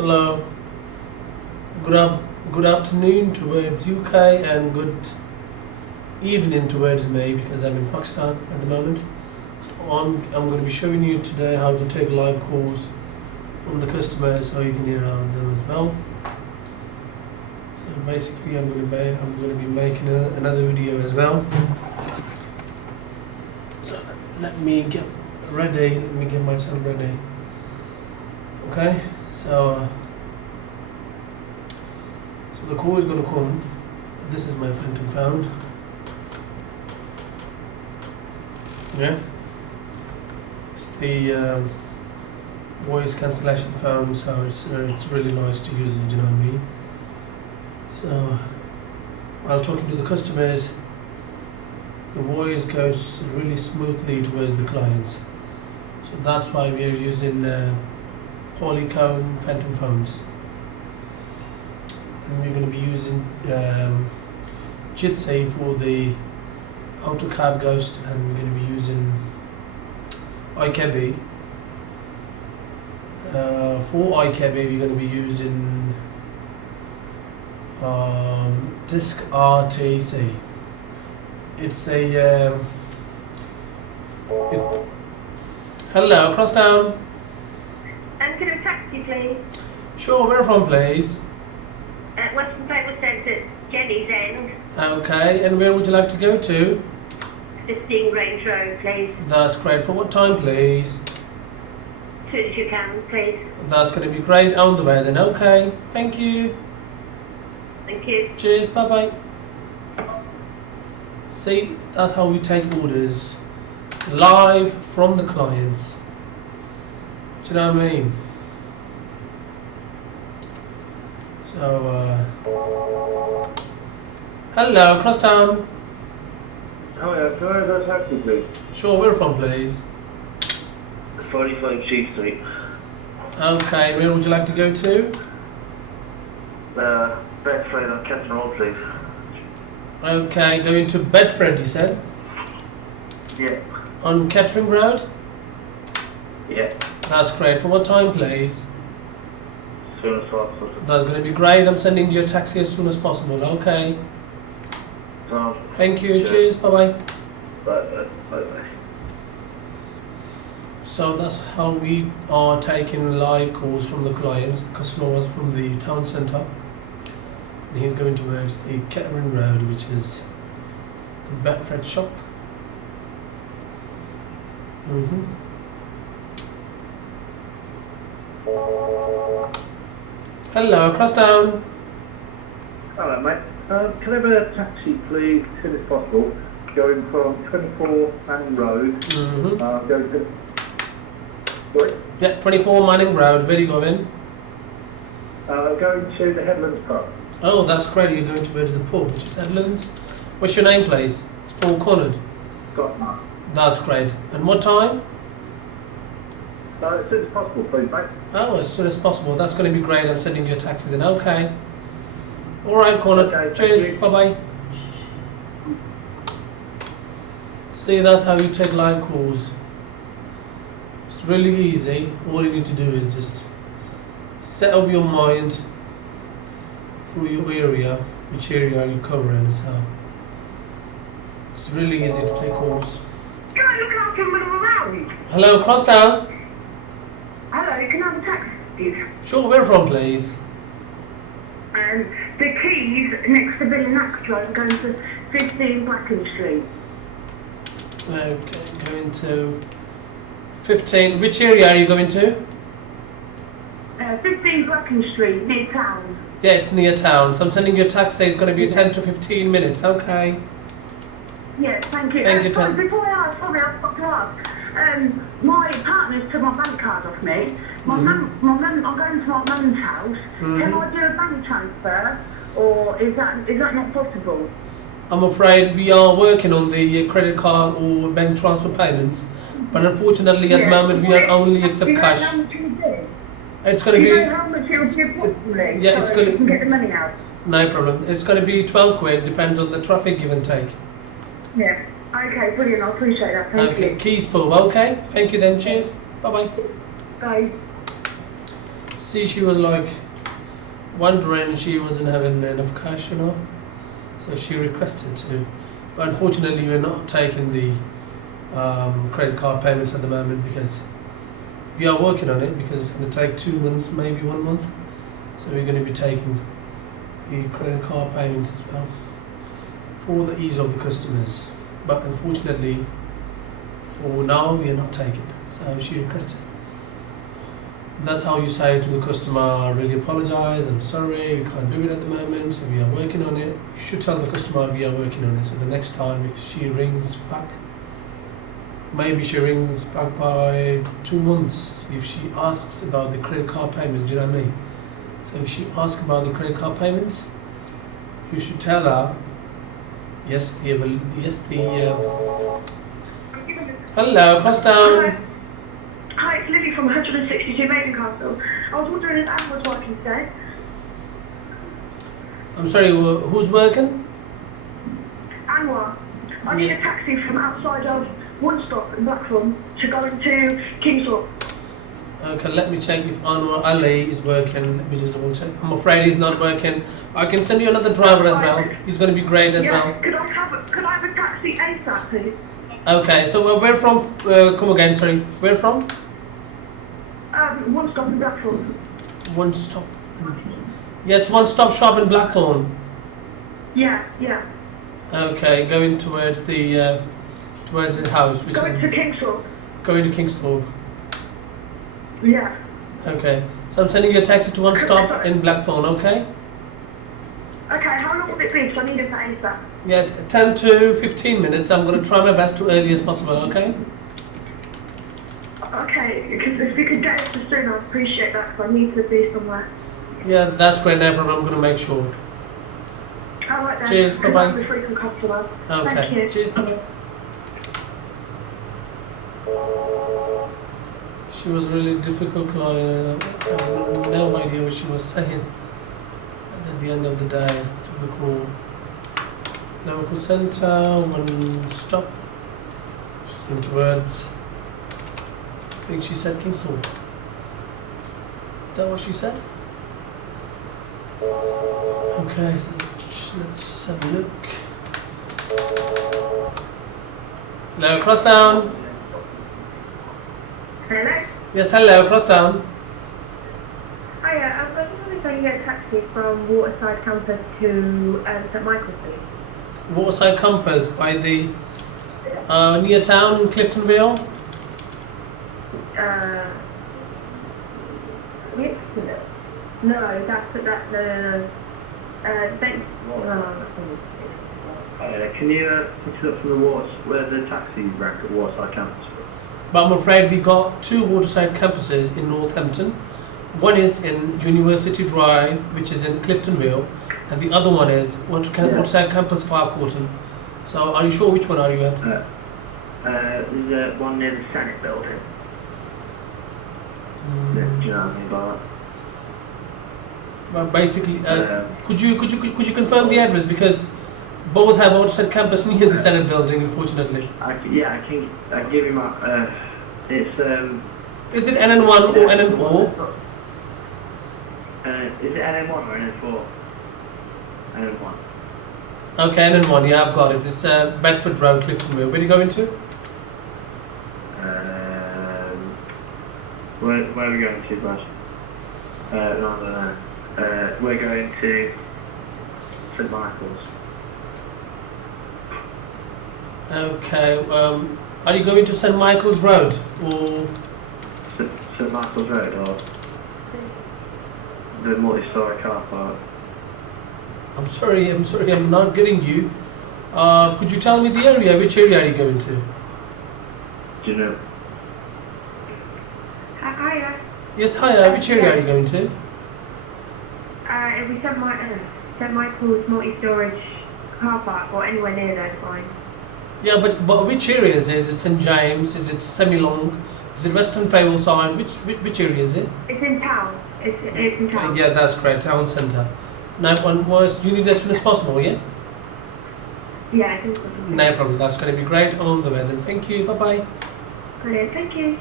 Hello. Good afternoon towards UK and good evening towards me because I'm in Pakistan at the moment. So I'm going to be showing you today how to take live calls from the customers so you can hear out them as well. So basically I'm going to be making another video as well. So let me get ready. Let me get myself ready. Okay. So the call is going to come. This is my phantom phone. Yeah, it's the voice cancellation phone, so it's really nice to use it. You know what I mean? So while talking to the customers, the voice goes really smoothly towards the clients. So that's why we are using polycomb phantom phones. And we're going to be using Jitsi for the Autocab ghost, and we're going to be using iCabbi. For iCabbi, we're going to be using disptach. It's a hello, cross down. Can I taxi, please? Sure, where from, please? Western Table Centre, Jenny's End. Okay, and where would you like to go to? 15 Range Road, please. That's great. For what time, please? As soon as you can, please. That's going to be great. On the way then. Okay, thank you. Thank you. Cheers, bye bye. See, that's how we take orders live from the clients. Do you know what I mean? So, hello, Crosstown. Oh yeah, can I have a taxi please? Sure, where from, please? 45 Chief Street. Okay, where would you like to go to? Bedford on Captain Road please. Okay, going to Bedford, you said? Yeah. On Kettering Road? Yeah. That's great. For what time, please? As soon as possible. That's going to be great. I'm sending you a taxi as soon as possible. Okay. So, Thank you. Cheers. Bye-bye. bye. So that's how we are taking live calls from the clients. The customer was from the town centre. And he's going towards the Kettering Road, which is the Bedford shop. Hello, Crosstown. Hello mate. Can I have a taxi please, as soon as possible, going from 24 Manning Road, going to... Sorry? Yeah, 24 Manning Road. Where are you going? Going to the Headlands Pub. Oh, that's great. You're going towards the pub, which is Headlands. What's your name, please? It's Paul Connard. Got that. That's great. And what time? As soon as possible please mate. Oh, as soon as possible. That's going to be great. I'm sending you a taxi then. Okay. All right, Connard. Okay, Cheers. Bye-bye. See, that's how you take live calls. It's really easy. All you need to do is just set up your mind through your area, which area are you covering. So it's really easy to take calls. Can I look after him when I'm around? Hello, Crosstown. Hello, can I have a taxi, please? Sure, where from, please? The Keys next to Billy Nactra. I'm going to 15 Bracken Street. Okay, going to 15. Which area are you going to? 15 Bracken Street, near town. Yeah, it's near town. So I'm sending you a taxi. It's going to be 10 to 15 minutes. Okay. Yes, thank you. Thank you, sorry, Tom. before I ask, sorry, I've got to ask. My partner's took my bank card off me. I'm going to my mum's house. Can I do a bank transfer, or is that not possible? I'm afraid we are working on the credit card or bank transfer payments, but unfortunately at the moment we are only accept cash. How much you do? It's going to be... Do you know how much you'll give possibly? Yeah, it's so going you can to... get the money out. No problem. It's going to be 12 quid, depends on the traffic give and take. Yeah. Okay, brilliant. I appreciate that. Thank you. Keys Pub. Okay. Thank you then. Cheers. Bye-bye. Bye. See, she was like wondering she wasn't having enough cash, so she requested to. But unfortunately, we're not taking the credit card payments at the moment because we are working on it because it's going to take 2 months, maybe 1 month. So we're going to be taking the credit card payments as well for the ease of the customers. But unfortunately, for now, we are not taking. So she requested. That's how you say to the customer, I really apologize, I'm sorry, we can't do it at the moment, so we are working on it. You should tell the customer we are working on it, so the next time if she rings back, maybe she rings back by 2 months, if she asks about the credit card payments, do you know what I mean? So if she asks about the credit card payments, you should tell her, hello, cross down. Hi, it's Lily from 162 Maiden Castle. I was wondering if Anne was working today. I'm sorry, who's working? Anwar. I need a taxi from outside of One Stop in Blackthorn to go into Kingsthorpe. Okay, let me check if Anwar Ali is working. Let me just double check. I'm afraid he's not working. I can send you another driver as well. He's going to be great as well. Could I have a taxi ASAP, please? Okay, so where from? Come again, sorry. Where from? One Stop in Blackthorn. One Stop. Yes, One Stop Shop in Blackthorn. Yeah. Okay, going towards the house, which Going is to Kingsthorpe. going to Kingsthorpe. Yeah. Okay, so I'm sending you a taxi to One Stop in Blackthorn. Okay. Okay, how long will it be? So I need it for ASAP. Yeah, 10 to 15 minutes. I'm going to try my best to early as possible. Okay. Okay, because if you could get it sooner, I'd appreciate that because I need to be somewhere. Yeah, that's great. No problem. I'm going to make sure. All right then. Cheers. Bye bye. I'm a frequent customer. Okay. Thank you. Cheers. Bye bye. She was really difficult client. I had no idea what she was saying. And at the end of the day, I took the call. Local centre, One Stop. She's going towards. I think she said Kingsthorpe. Is that what she said? Okay, so let's have a look. Hello, cross down. Hello? Yes, hello, cross down. Hiya, I was just wondering if I can get a taxi from Waterside Campus to St Michael's, please. Waterside Campus by the near town in Cliftonville. No, no. Thanks. Can you pick it up from where the taxi rank at Waterside Campus? But I'm afraid we got 2 Waterside campuses in Northampton. One is in University Drive, which is in Cliftonville, and the other one is Waterside Campus, Farquharton. So, are you sure which one are you at? There's one near the Senate building. Do you know anything about that? But basically, could you confirm the address, because both have Waterside Campus near the Senate building, unfortunately. I can give you my. It's Is it NN1 or NN4? Is it NN1 or NN4? NN1. Okay, NN1. Yeah, I've got it. It's Bedford Road, Cliftonville. Where are you going to? Where are we going to, Brad? No. We're going to St Michael's. Okay. Are you going to St Michael's Road or St Michael's Road or the multi-storey car park? I'm sorry, I'm not getting you. Could you tell me the area? Which area are you going to? Do you know? Hiya. Yes, hiya. Which area are you going to? It'll be St Michael's multi-storage car park or anywhere near there, fine. Yeah, but which area is it? Is it St James? Is it Semi-Long? Is it Western Fable side? Which area is it? It's in town. It's in town. Yeah, that's great. Town centre. Now, you need as soon as possible, yeah? Yeah, I think so. No problem. That's going to be great. On the way then. Thank you. Bye bye. Brilliant. Thank you.